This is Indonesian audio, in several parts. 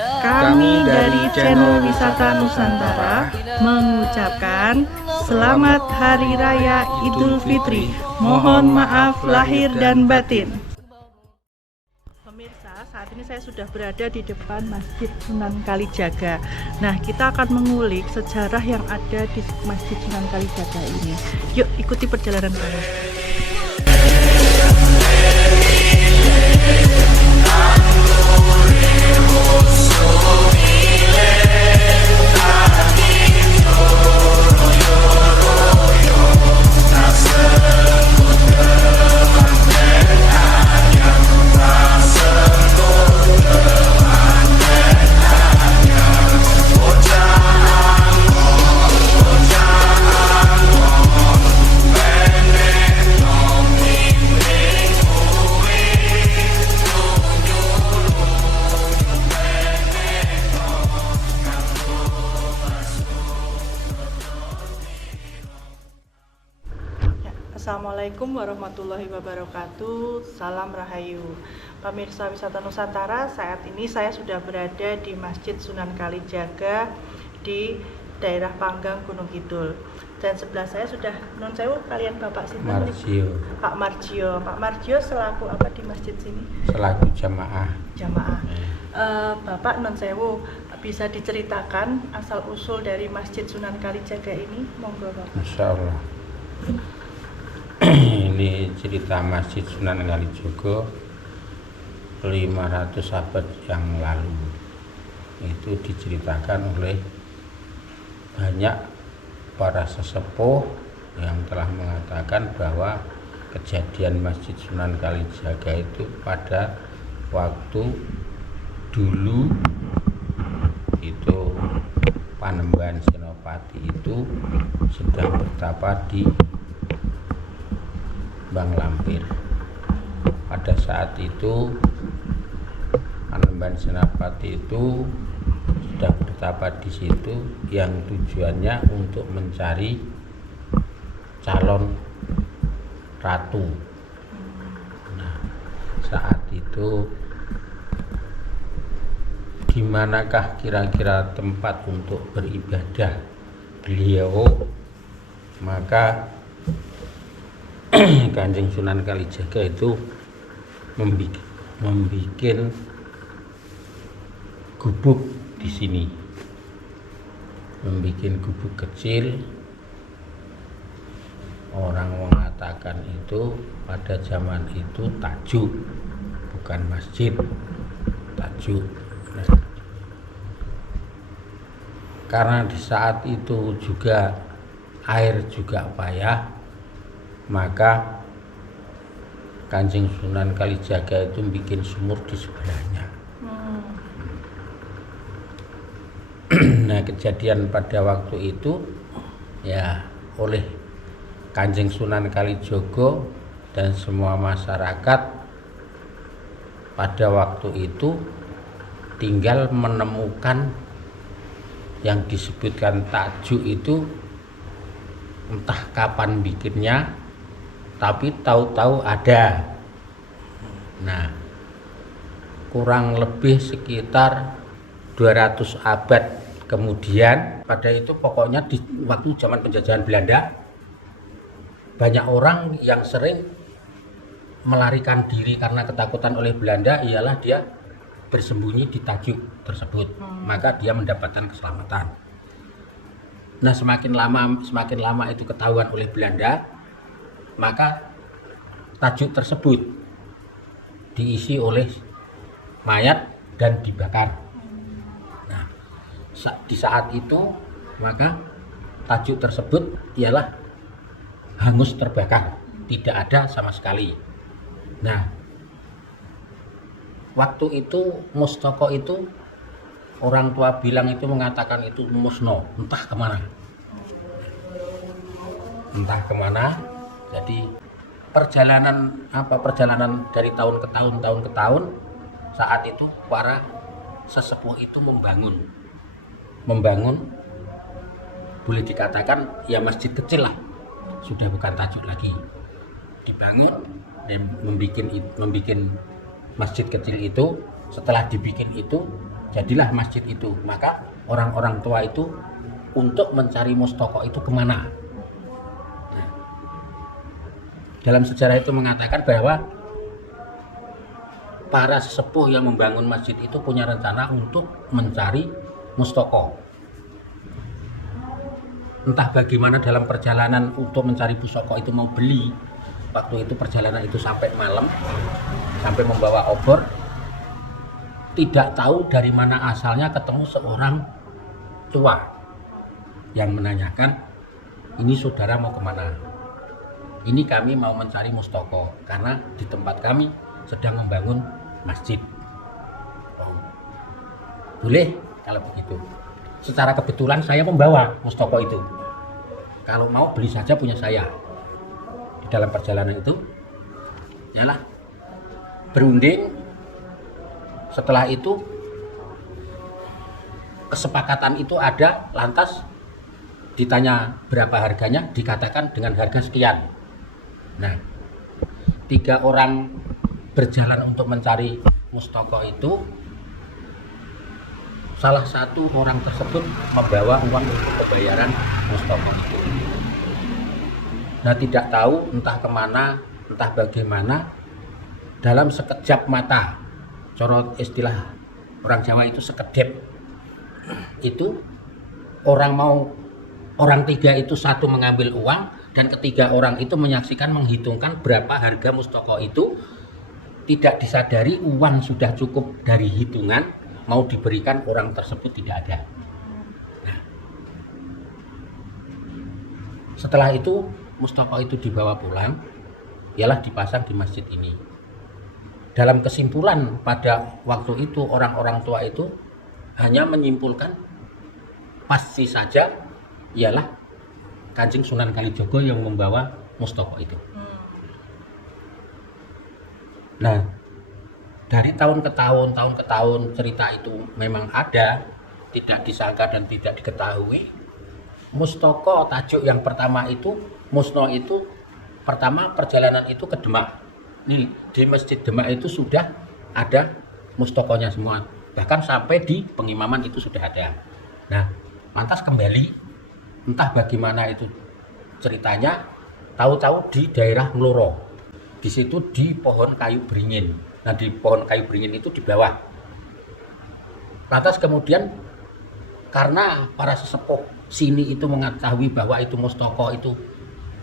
Kami dari channel Wisata Nusantara mengucapkan Selamat Hari Raya Idul Fitri. Mohon maaf lahir dan batin. Pemirsa, saat ini saya sudah berada di depan Masjid Sunan Kalijaga. Nah, kita akan mengulik sejarah yang ada di Masjid Sunan Kalijaga ini. Yuk, ikuti perjalanan kami. Assalamualaikum warahmatullahi wabarakatuh. Salam Rahayu. Pemirsa Wisata Nusantara, saat ini saya sudah berada di Masjid Sunan Kalijaga di daerah Panggang, Gunung Kidul. Dan sebelah saya sudah non sewu kalian Bapak Sinten? Pak Marjio. Pak Marjio selaku apa di masjid sini? Selaku jamaah. Bapak non sewu, bisa diceritakan asal usul dari Masjid Sunan Kalijaga ini? Monggo Bapak. Insya Allah. Ini cerita Masjid Sunan Kalijaga 500 abad yang lalu. Itu diceritakan oleh banyak para sesepuh yang telah mengatakan bahwa kejadian Masjid Sunan Kalijaga itu pada waktu dulu itu Panembahan Senopati itu sedang bertapa di Bang Lampir. Pada saat itu Panembahan Senopati itu sudah bertapa di situ yang tujuannya untuk mencari calon ratu. Nah, saat itu di manakah kira-kira tempat untuk beribadah beliau? Maka Kanjeng Sunan Kalijaga itu membuat gubuk di sini, membuat gubuk kecil. Orang mengatakan itu pada zaman itu tajuk, bukan masjid, tajuk. Nah, karena di saat itu juga air juga payah, maka Kanjeng Sunan Kalijaga itu bikin sumur di sebelahnya. Nah, kejadian pada waktu itu ya oleh Kanjeng Sunan Kalijaga dan semua masyarakat pada waktu itu tinggal menemukan yang disebutkan tajuk itu, entah kapan bikinnya, tapi tahu-tahu ada. Nah, kurang lebih sekitar 200 abad kemudian, pada itu pokoknya di waktu zaman penjajahan Belanda, banyak orang yang sering melarikan diri karena ketakutan oleh Belanda, ialah dia bersembunyi di tajuk tersebut. Maka dia mendapatkan keselamatan. Nah, semakin lama itu ketahuan oleh Belanda, maka tajuk tersebut diisi oleh mayat dan dibakar. Nah, di saat itu maka tajuk tersebut ialah hangus terbakar, tidak ada sama sekali. Nah, waktu itu mustoko itu orang tua bilang itu mengatakan itu musno, entah kemana. Jadi perjalanan dari tahun ke tahun, saat itu para sesepuh itu membangun boleh dikatakan ya masjid kecil lah, sudah bukan tajuk lagi, dibangun dan membuat masjid kecil itu. Setelah dibikin itu Jadilah masjid itu. Maka orang-orang tua itu untuk mencari mustoko itu kemana? Nah, dalam sejarah itu mengatakan bahwa para sesepuh yang membangun masjid itu punya rencana untuk mencari mustoko. Entah bagaimana dalam perjalanan untuk mencari pusoko itu mau beli. Waktu itu perjalanan itu sampai malam, sampai membawa obor. Tidak tahu dari mana asalnya ketemu seorang tua yang menanyakan, ini saudara mau kemana? Ini kami mau mencari mustoko karena di tempat kami sedang membangun masjid. Oh, boleh kalau begitu. Secara kebetulan saya membawa mustoko itu. Kalau mau beli saja punya saya. Di dalam perjalanan itu, yalah, berunding. Setelah itu kesepakatan itu ada, lantas ditanya berapa harganya, dikatakan dengan harga sekian. Nah, 3 orang berjalan untuk mencari mustoko itu. Salah satu orang tersebut membawa uang untuk pembayaran mustoko itu. Nah, tidak tahu entah kemana, entah bagaimana, dalam sekejap mata, corot istilah orang Jawa itu sekedip, itu orang 3 itu satu mengambil uang dan ketiga orang itu menyaksikan menghitungkan berapa harga mustoko itu. Tidak disadari uang sudah cukup dari hitungan, mau diberikan orang tersebut tidak ada. Nah, setelah itu mustoko itu dibawa pulang, ialah dipasang di masjid ini. Dalam kesimpulan pada waktu itu orang-orang tua itu hanya menyimpulkan pasti saja ialah Kanjeng Sunan Kalijaga yang membawa mustoko itu. Nah, dari tahun ke tahun cerita itu memang ada, tidak disangka dan tidak diketahui. Mustoko tajuk yang pertama itu, musno itu pertama perjalanan itu ke Demak. Nih, di Masjid Demak itu sudah ada mustokonya semua. Bahkan sampai di pengimaman itu sudah ada. Nah, lantas kembali, entah bagaimana itu ceritanya, tahu-tahu di daerah Ngloro. Di situ di pohon kayu beringin. Nah, di pohon kayu beringin itu di bawah. Lantas kemudian karena para sesepuh sini itu mengetahui bahwa itu mustoko itu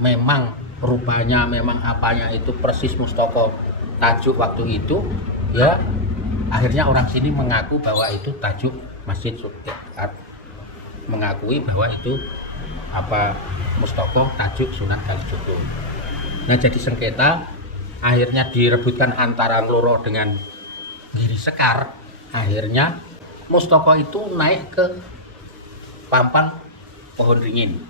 memang rupanya, memang apanya itu persis mustoko tajuk waktu itu, ya akhirnya orang sini mengaku bahwa itu tajuk Masjid mengakui bahwa itu apa mustoko tajuk Sunan Kalijaga. Nah, jadi sengketa akhirnya direbutkan antara Ngloro dengan Giri Sekar. Akhirnya mustoko itu naik ke pampang pohon ringin.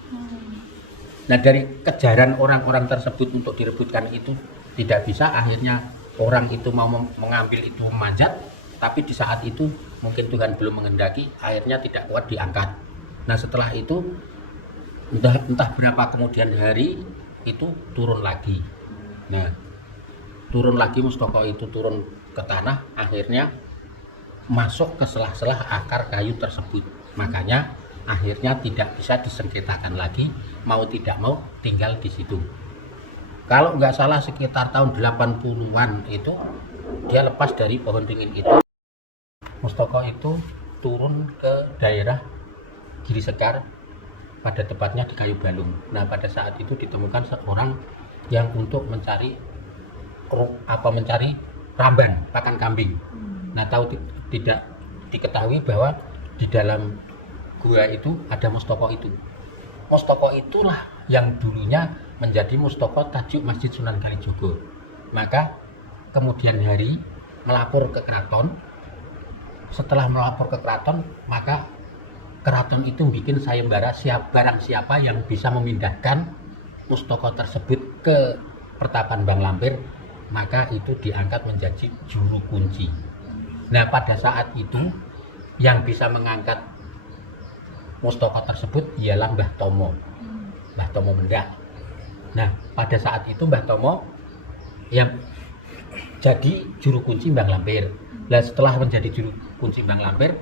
Nah, dari kejaran orang-orang tersebut untuk direbutkan itu tidak bisa. Akhirnya orang itu mau mengambil itu memanjat, tapi di saat itu mungkin Tuhan belum menghendaki, akhirnya tidak kuat diangkat. Nah, setelah itu entah berapa kemudian hari itu turun lagi. Nah, turun lagi mustoko itu turun ke tanah, akhirnya masuk ke selah-selah akar kayu tersebut. Makanya akhirnya tidak bisa disengketakan lagi, mau tidak mau tinggal di situ. Kalau nggak salah sekitar tahun 80-an itu dia lepas dari pohon ringin itu. Mustoko itu turun ke daerah Giri Sekar, pada tepatnya di Kayu Balung. Nah, pada saat itu ditemukan seorang yang untuk mencari ramban pakan kambing. Nah, tidak diketahui bahwa di dalam gua itu ada mustoko itu. Mustoko itulah yang dulunya menjadi mustoko tajuk Masjid Sunan Kalijaga. Maka kemudian hari melapor ke keraton. Setelah melapor ke keraton, maka keraton itu bikin sayembara barang siapa yang bisa memindahkan mustoko tersebut ke Pertapan Bang Lampir, maka itu diangkat menjadi juru kunci. Nah, pada saat itu yang bisa mengangkat mustoko tersebut ialah Mbah Tomo Mendak. Nah, pada saat itu Mbah Tomo yang jadi juru kunci Bang Lampir. Nah, setelah menjadi Pun Simbang Lampir,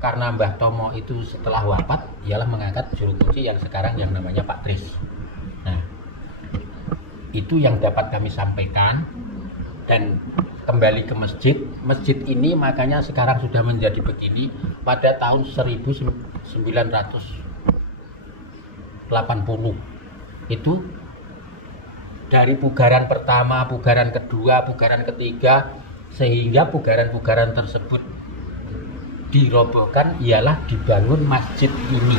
karena Mbah Tomo itu setelah wafat ialah mengangkat juru kunci yang sekarang yang namanya Pak Tris. Nah, itu yang dapat kami sampaikan. Dan kembali ke masjid. Masjid ini makanya sekarang sudah menjadi begini. Pada tahun 1980 itu dari pugaran pertama, pugaran kedua, pugaran ketiga, sehingga pugaran-pugaran tersebut dirobohkan ialah dibangun masjid ini.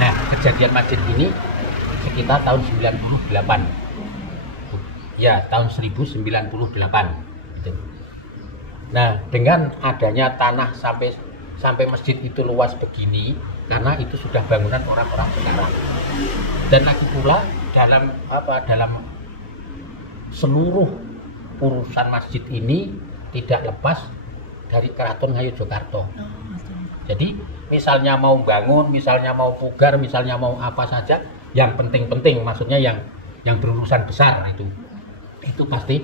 Nah, kejadian masjid ini sekitar tahun 98. Ya, tahun 1098. Nah, dengan adanya tanah sampai masjid itu luas begini, karena itu sudah bangunan orang-orang sekarang. Dan lagi pula dalam seluruh urusan masjid ini tidak lepas dari Keraton Ngayogyakarta. Jadi misalnya mau bangun, misalnya mau pugar, misalnya mau apa saja, yang penting-penting, maksudnya yang berurusan besar itu pasti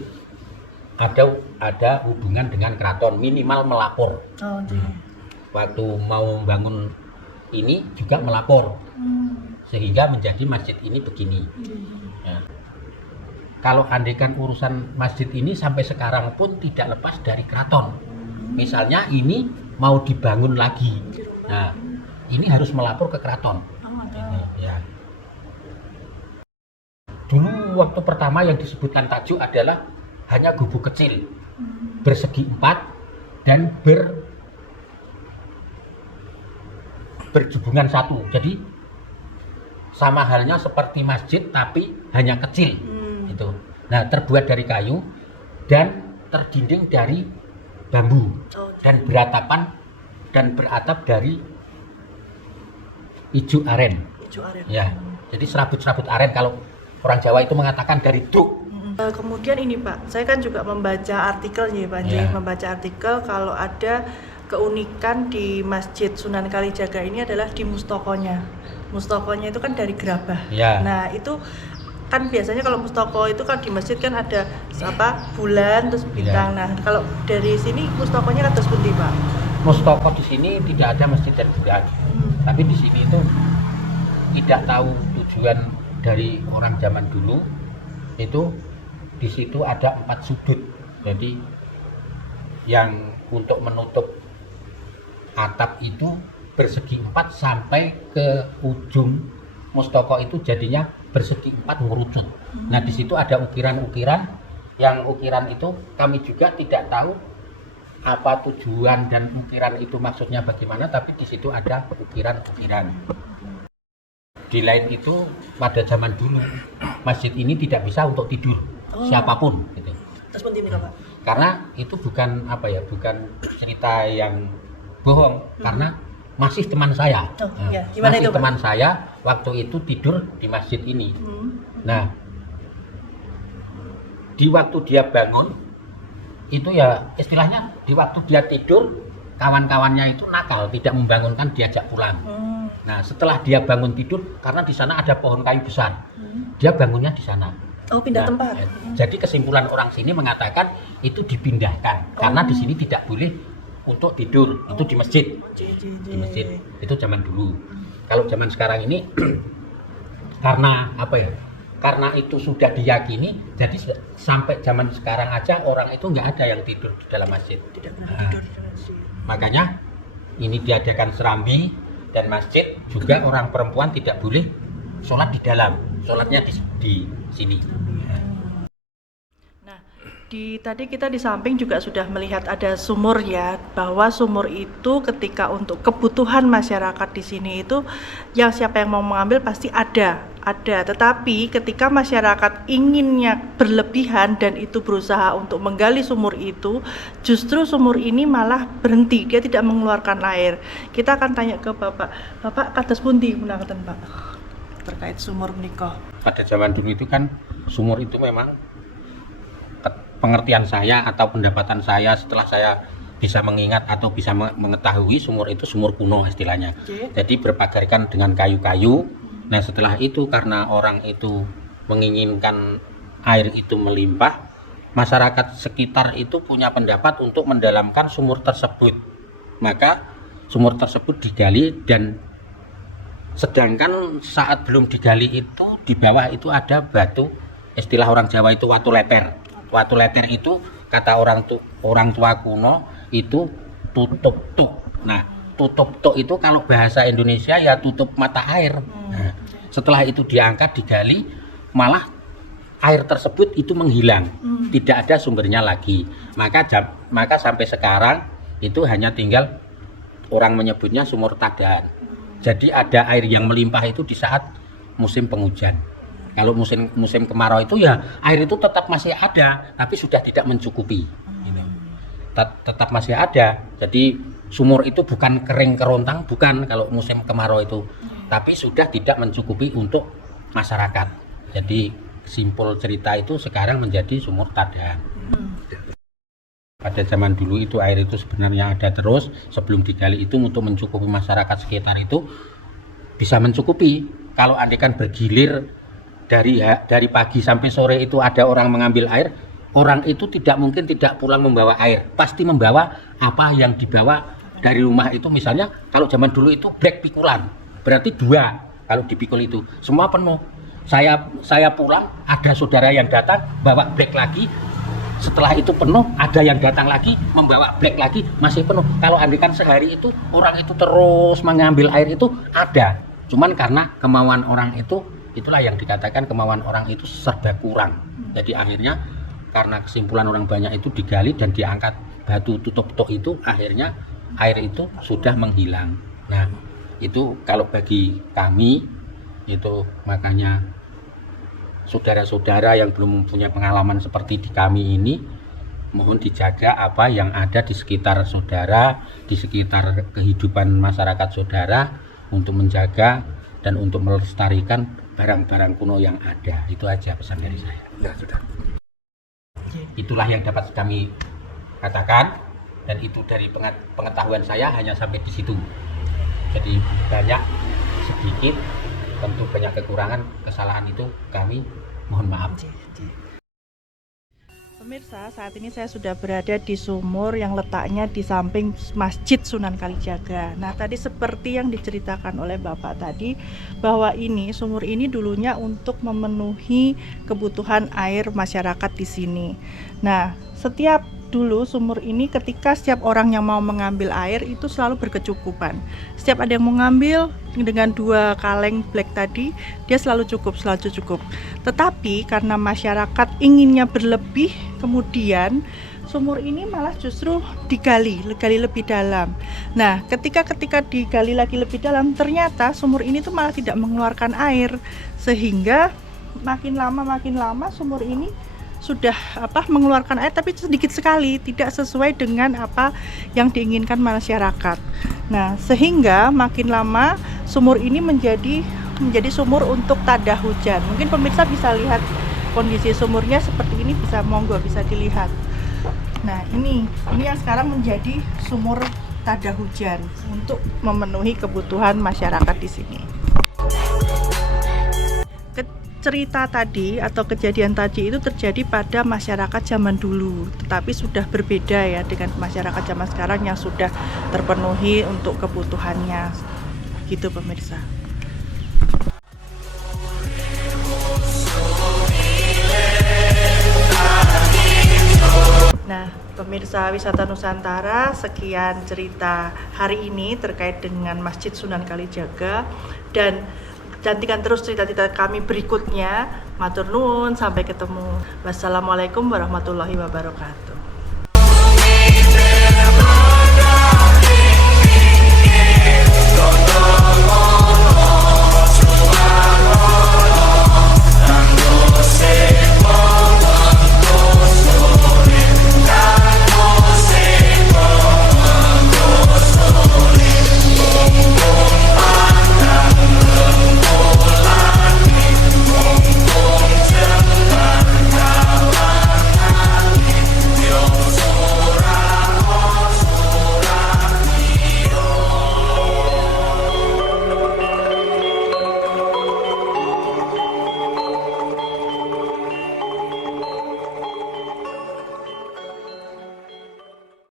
ada hubungan dengan keraton, minimal melapor. Waktu mau bangun ini juga melapor, sehingga menjadi masjid ini begini. Ya. Kalau andaikan urusan masjid ini sampai sekarang pun tidak lepas dari keraton. Misalnya ini mau dibangun lagi, nah ini harus melapor ke keraton. Ya. Dulu waktu pertama yang disebutkan tajuk adalah hanya gubuk kecil, bersegi 4 dan berjubungan 1. Jadi sama halnya seperti masjid tapi hanya kecil. Itu. Nah, terbuat dari kayu dan terdinding dari bambu dan beratap dari ijo aren. Ya, jadi serabut-serabut aren, kalau orang Jawa itu mengatakan dari truk. Kemudian ini Pak, saya kan juga membaca artikelnya Pak, membaca artikel kalau ada keunikan di Masjid Sunan Kalijaga ini adalah di mustokonya. Mustokonya itu kan dari gerabah. Nah, itu kan biasanya kalau mustoko itu kan di masjid kan ada bulan terus bintang. Nah, kalau dari sini mustokonya kados pundi Pak? Mustoko di sini tidak ada masjid dan bulan. Tapi di sini itu tidak tahu tujuan dari orang zaman dulu, itu di situ ada 4 sudut. Jadi yang untuk menutup atap itu bersegi 4 sampai ke ujung mustoko itu jadinya bersegi 4 mengerucut. Nah, di situ ada ukiran-ukiran, yang ukiran itu kami juga tidak tahu apa tujuan dan ukiran itu maksudnya bagaimana, tapi di situ ada ukiran-ukiran. Di lain itu pada zaman dulu masjid ini tidak bisa untuk tidur siapapun gitu. Terus penting Pak? Karena itu bukan bukan cerita yang bohong, karena masih teman saya. Masih itu, teman saya waktu itu tidur di masjid ini. Nah, di waktu dia bangun itu ya istilahnya di waktu dia tidur, kawan-kawannya itu nakal, tidak membangunkan, diajak pulang. Nah, setelah dia bangun tidur, karena di sana ada pohon kayu besar, dia bangunnya di sana. Pindah tempat. Jadi kesimpulan orang sini mengatakan itu dipindahkan, karena di sini tidak boleh untuk tidur, itu di masjid. Di masjid itu zaman dulu. Kalau zaman sekarang ini karena karena itu sudah diyakini, jadi sampai zaman sekarang aja orang itu nggak ada yang tidur di dalam masjid. Tidak pernah tidur di masjid. Makanya ini diadakan serambi, dan masjid juga orang perempuan tidak boleh sholat di dalam, sholatnya di sini. Tadi kita di samping juga sudah melihat ada sumur ya, bahwa sumur itu ketika untuk kebutuhan masyarakat di sini itu yang siapa yang mau mengambil pasti ada. Tetapi ketika masyarakat inginnya berlebihan dan itu berusaha untuk menggali sumur itu, justru sumur ini malah berhenti, dia tidak mengeluarkan air. Kita akan tanya ke Bapak kados pundi menanggapan Pak terkait sumur menika? Pada zaman dulu itu kan sumur itu memang, pengertian saya atau pendapatan saya setelah saya bisa mengingat atau bisa mengetahui, sumur itu sumur kuno istilahnya. Jadi berpagarkan dengan kayu-kayu. Nah, setelah itu karena orang itu menginginkan air itu melimpah, masyarakat sekitar itu punya pendapat untuk mendalamkan sumur tersebut. maka sumur tersebut digali, dan sedangkan saat belum digali itu di bawah itu ada batu, istilah orang Jawa itu watu leter. Watu leter itu kata orang tua kuno itu tutup tuk. Nah, tutup tuk itu kalau bahasa Indonesia ya tutup mata air. Nah, setelah itu diangkat, digali, malah air tersebut itu menghilang, tidak ada sumbernya lagi. Maka sampai sekarang itu hanya tinggal orang menyebutnya sumur Tadan. Jadi ada air yang melimpah itu di saat musim penghujan. Kalau musim kemarau itu ya air itu tetap masih ada, tapi sudah tidak mencukupi. Tetap masih ada. Jadi sumur itu bukan kering kerontang, bukan kalau musim kemarau itu, tapi sudah tidak mencukupi untuk masyarakat. Jadi simpul cerita itu sekarang menjadi sumur Tadan. Pada zaman dulu itu air itu sebenarnya ada terus, sebelum digali itu untuk mencukupi masyarakat sekitar itu bisa mencukupi. Kalau andaikan bergilir dari pagi sampai sore itu ada orang mengambil air, orang itu tidak mungkin tidak pulang membawa air, pasti membawa apa yang dibawa dari rumah itu. Misalnya kalau zaman dulu itu blek pikulan, berarti 2 kalau dipikul itu semua penuh. Saya pulang, ada saudara yang datang bawa blek lagi. Setelah itu penuh, ada yang datang lagi membawa blek lagi, masih penuh. Kalau andaikan sehari itu orang itu terus mengambil air itu ada, cuman karena kemauan orang itu, itulah yang dikatakan kemauan orang itu serba kurang. Jadi akhirnya karena kesimpulan orang banyak itu digali dan diangkat batu tutup tok itu, akhirnya air itu sudah menghilang. Nah, itu kalau bagi kami itu, makanya saudara-saudara yang belum punya pengalaman seperti di kami ini, mohon dijaga apa yang ada di sekitar saudara, di sekitar kehidupan masyarakat saudara, untuk menjaga dan untuk melestarikan barang-barang kuno yang ada. Itu aja pesan dari saya. Ya, sudah. Itulah yang dapat kami katakan, dan itu dari pengetahuan saya hanya sampai di situ. Jadi banyak sedikit, tentu banyak kekurangan, kesalahan itu kami mohon maaf. Pemirsa, saat ini saya sudah berada di sumur yang letaknya di samping Masjid Sunan Kalijaga. Nah, tadi seperti yang diceritakan oleh Bapak tadi, bahwa sumur ini dulunya untuk memenuhi kebutuhan air masyarakat di sini. Nah, dulu sumur ini ketika setiap orang yang mau mengambil air itu selalu berkecukupan. Setiap ada yang mau ngambil dengan 2 kaleng blek tadi, dia selalu cukup. Tetapi karena masyarakat inginnya berlebih, kemudian sumur ini malah justru digali lebih dalam. Nah, ketika digali lagi lebih dalam, ternyata sumur ini tuh malah tidak mengeluarkan air, sehingga makin lama sumur ini sudah mengeluarkan air, tapi sedikit sekali, tidak sesuai dengan apa yang diinginkan masyarakat. Nah, sehingga makin lama sumur ini menjadi sumur untuk tada hujan. Mungkin pemirsa bisa lihat kondisi sumurnya seperti ini, bisa dilihat. Nah, ini yang sekarang menjadi sumur tada hujan untuk memenuhi kebutuhan masyarakat di sini. Cerita tadi atau kejadian tadi itu terjadi pada masyarakat zaman dulu, tetapi sudah berbeda ya dengan masyarakat zaman sekarang yang sudah terpenuhi untuk kebutuhannya, gitu pemirsa. Nah, pemirsa Wisata Nusantara, sekian cerita hari ini terkait dengan Masjid Sunan Kalijaga, dan nantikan terus cerita-cerita kami berikutnya. Matur nuwun, sampai ketemu. Wassalamualaikum warahmatullahi wabarakatuh.